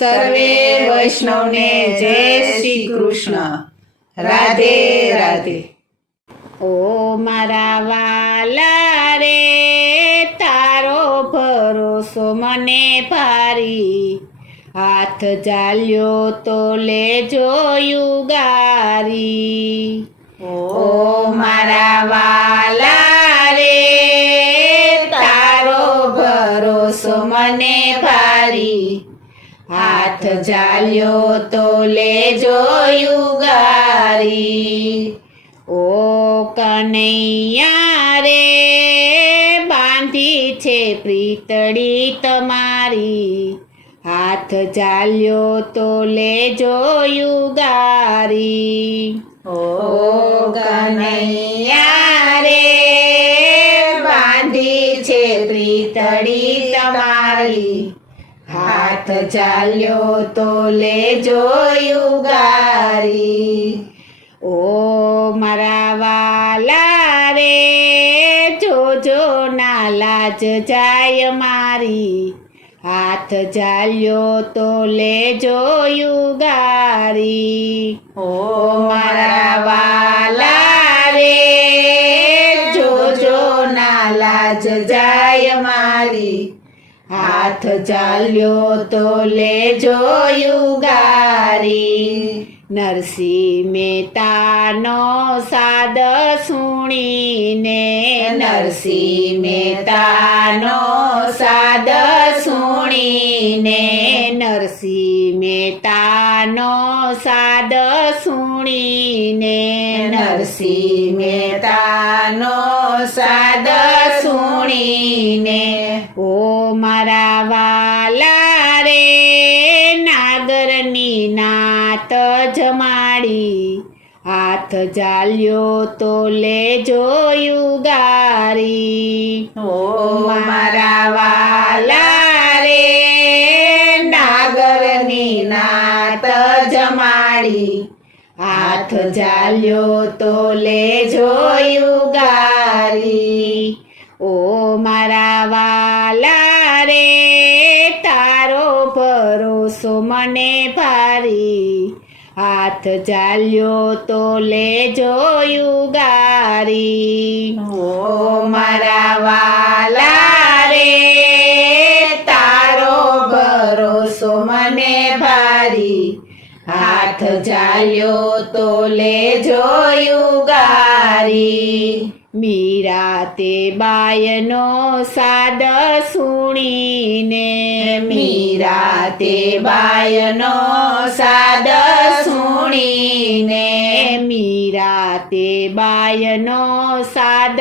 સર્વે વૈષ્ણવને જય શ્રી કૃષ્ણ. રાધે રાધે. ઓ મારા વાલા રે, તારો ભરોસો મને ભારી, હાથ ચાલ્યો તો લેજો યુગારી. ઓ મારા વાલા રે, તારો ભરોસો મને ભારી, હાથ ચાલ્યો તો લેજો યુગારી. ઓ કનૈયા રે, બાંધી છે પ્રીતડી તમારી, હાથ ચાલ્યો તો લેજો યુગારી. ઓ કનૈયા રે, બાંધી છે પ્રીતડી તમારી, હાથ ચાલ્યો તો લેજો યુગારી. ઓ મારા વાલા રે, જોજો ના લાજ જાય મારી, હાથ ચાલ્યો તો લેજો યુગારી. ઓ મારા વાલા રે, જોજો ના લાજ જાય મારી, હાથ ચાલ્યો તો લેજો યુગારી. નરસિંહ મહેતાનો સાદ સુણીને, નરસિંહ મહેતાનો સાદ સુણીને, નરસિંહ મહેતાનો સાદ સુણીને, નરસિંહ મહેતાનો સાદ સુણીને. ઓ મારા વાલા રે, નાગરની નાત જમાડી, હાથ ચાલ્યો તો લેજો યુગારી. ઓ મારા વાલા રે, નાગરની નાત જમાડી, હાથ ચાલ્યો તો લેજો યુગારી. ઓ મારા વાલા રે, તારો ભરોસો મને ભારી, હાથ ચાલ્યો તો લેજો યુગારી. ઓ મારા વાલા રે, તારો ભરોસો મને ભારી, હાથ ચાલ્યો તો લેજો યુગારી. મીરા તે બાયનો સાદ સુણીને, મીરા તે બાયનો સાદ સુણીને, મીરા તે બાયનો સાદ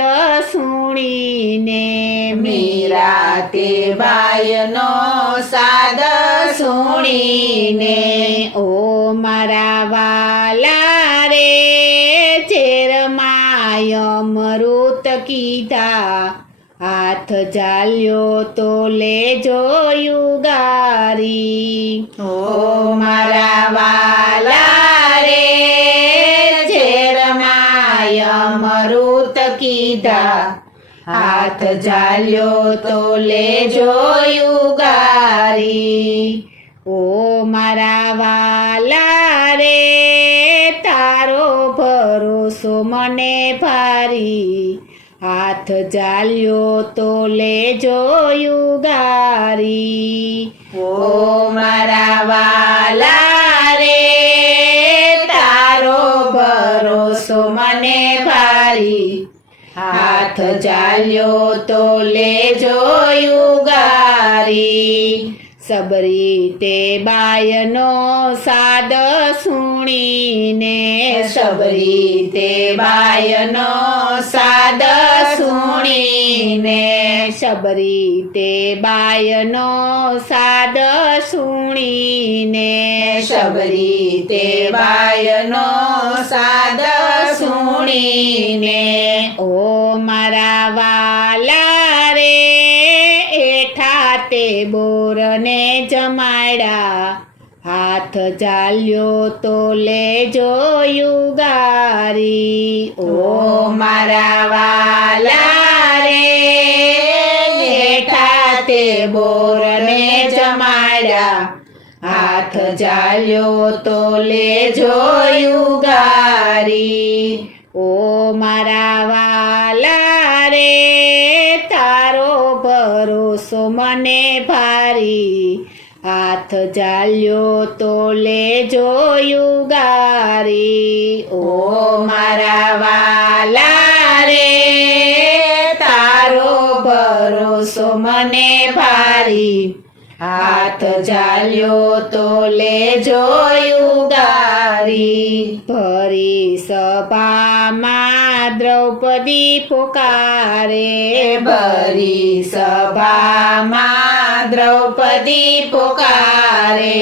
સુણીને, મીરા તે બાયનો સાદ સુણીને. ઓ મારા વાલા રે, અમૃત કીધા, હાથ ચાલ્યો તો લેજો યુગારી. ઓ મારા વાલા રે, ઝેરમાય અમૃત કીધા, હાથ ચાલ્યો તો લેજો યુગારી. ઓ મારા વાલા રે, તારો ભરોસો મને ભારી, હાથ ચાલ્યો તો લેજો યુગારી. ઓ મારા વાલા રે, તારો ભરોસો મને ભારી, હાથ ચાલ્યો તો લેજો યુગારી. સબરી તે બાયનો સાદ સુણીને, સબરી તે બાયનો સાદ સુણીને, સબરી તે બાયનો સાદ સુણીને, સબરી તે બાયનો સાદ સુણીને. ઓ મારા વાલા રે, એઠા તે બોરને જમાડ્યા, હાથ ચાલ્યો તો લેજો યુગારી. ઓ મારા વાલા રે, એઠા તે બોરને જમાડ્યા, હાથ ચાલ્યો તો લેજો યુગારી ઓ મારા વાલા રે તારો ભરોસો મને ભારી હાથ ચાલ્યો તો લેજો યુગારી ઓ મારા વાલા રે તારો ભરોસો મને ભારી હાથ ચાલ્યો તો લેજો યુગારી ભરી સભામાં દ્રૌપદી પુકારે ભરી સભામાં દ્રૌપદી પુકારે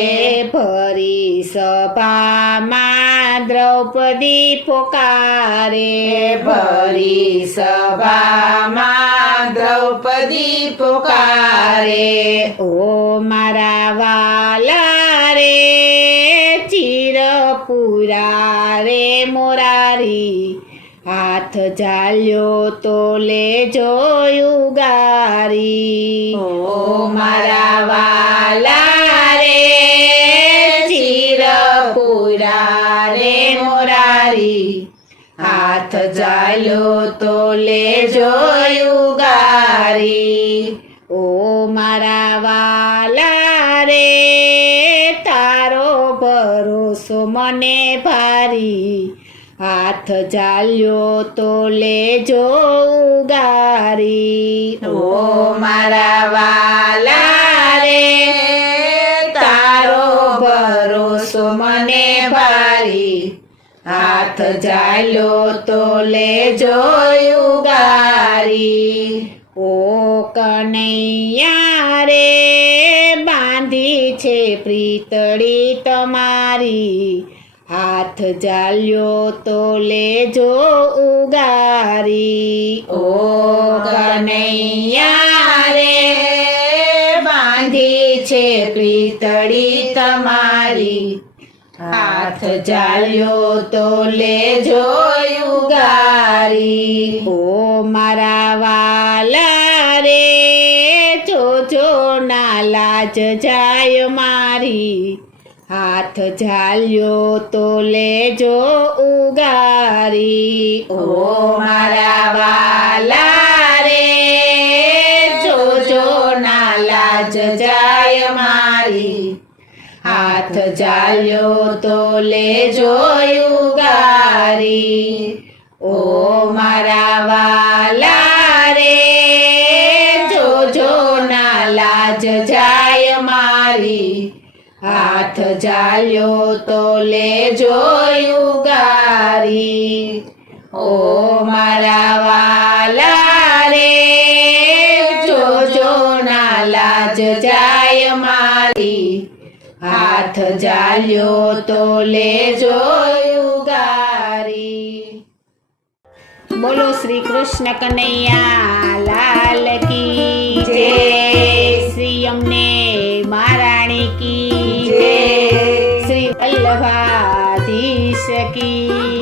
ભરી સભામાં દ્રૌપદી પુકારે ભરી સભામાં દ્રૌપદી પુકારે ઓ મારા વાલા રે ચિરપુરા રે મોરારી હાથ ચાલ્યો તો લેજો યુગારી ઓ મારા વાલા રે ચિરપુરા રે મોરારી હાથ ચાલ્યો તો લેજો યુગારી ઓ મારા વાલા રે તારો ભરોસો મને ભારી હાથ ચાલ્યો તો લેજો ઉગારી ઓ મારા વાલા રે તારો ભરોસો મને ભારી હાથ ચાલ્યો તો લેજો યુગારી ઓ કનૈયા રે બાંધી છે પ્રીતળી તમારી હાથ ચાલ્યો તો લેજો ઉગારી ઓ કનૈયા રે બાંધી છે પ્રીતળી તમારી હાથ ચાલ્યો તો લેજો યુગારી ઓ મારા વાલા રે જોજો ના લાજ જાય મારી હાથ ચાલ્યો તો લેજો ઉગારી ઓ મારા વાલા રે જોજો ના લાજ જાય મારી હાથ ચાલ્યો તો લેજો યુગારી ઓ મારા વાલા રે જોજો ના લાજ જાય મારી હાથ ચાલ્યો તો લેજો યુગારી ઓ મારા વાલા રે જોજો ના લાજ જાય મારી હાથ ચાલ્યો તો લેજો યુગારી બોલો શ્રી કૃષ્ણ કનૈયા લાલ કી જય શ્રી અમને મહારાણી કી જય શ્રી વલ્લભાધીશ કી